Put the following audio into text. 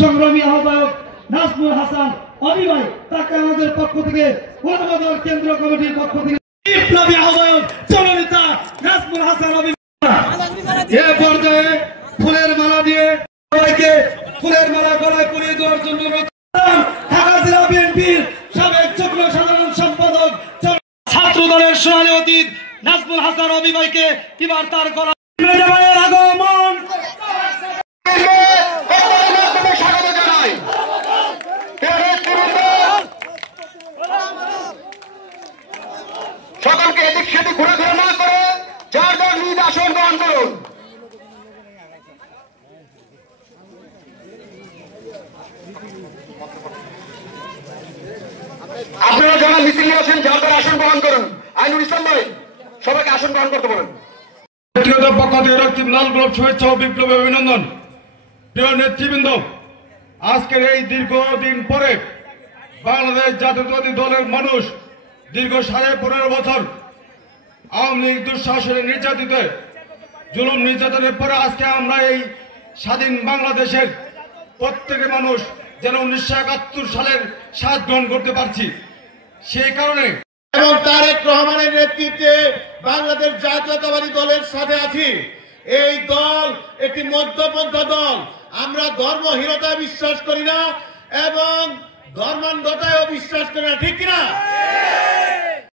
সংগ্রামী আহ্বায়ক নাজমুল হাসান অবি ভাই, তাকে আমাদের পক্ষ থেকে ওলামাদল কেন্দ্রীয় কমিটির পক্ষ থেকে বিপ্লবী আহ্বায়ক জননেতা নাজমুল হাসান অবি এ পর্যায়ে ফুলের মালা দিয়ে সবাইকে ফুলের মালা গলায় পরিয়ে দেওয়ার জন্য ঢাকা জেলা বিএনপির সাবেক যুগ্ম সাধারণ সম্পাদক ছাত্র দলের সোনালী অতীত নাজমুল হাসান অবি ভাইকে এবার তার গলা আগমন সকলকে এদিক সেদিক ঘোরাঘুরা না করে যার যার নিজ আসন গ্রহণ করুন। আপনারা যারা মিছিল নিয়ে আসেন যার যার আসন গ্রহণ করুন। আইনুল ইসলাম ভাই সবাইকে আসন গ্রহণ করতে বলেন। ব্যক্তিগত পক্ষ থেকে রক্তিম লাল গোলাপ শুভেচ্ছা ও বিপ্লবী অভিনন্দন। প্রিয় নেতৃবৃন্দ, আজকের এই দীর্ঘদিন পরে বাংলাদেশ জাতীয়তাবাদী দলের মানুষ দীর্ঘ 15.5 বছর আওয়ামী লীগ দুঃশাসনে নির্যাতিত জুলুম নির্যাতনের পরে আজকে আমরা এই স্বাধীন বাংলাদেশের প্রত্যেকটি মানুষ যেন 1971 সালের স্বাদ গ্রহণ করতে পারছি। সেই কারণে এবং তারেক রহমানের নেতৃত্বে বাংলাদেশ জাতীয়তাবাদী দলের সাথে আছি। এই দল একটি মধ্যপন্থা দল। আমরা ধর্মহীনতায় বিশ্বাস করি না এবং ধর্মান্ধতায়ও বিশ্বাস করি না, ঠিক কিনা?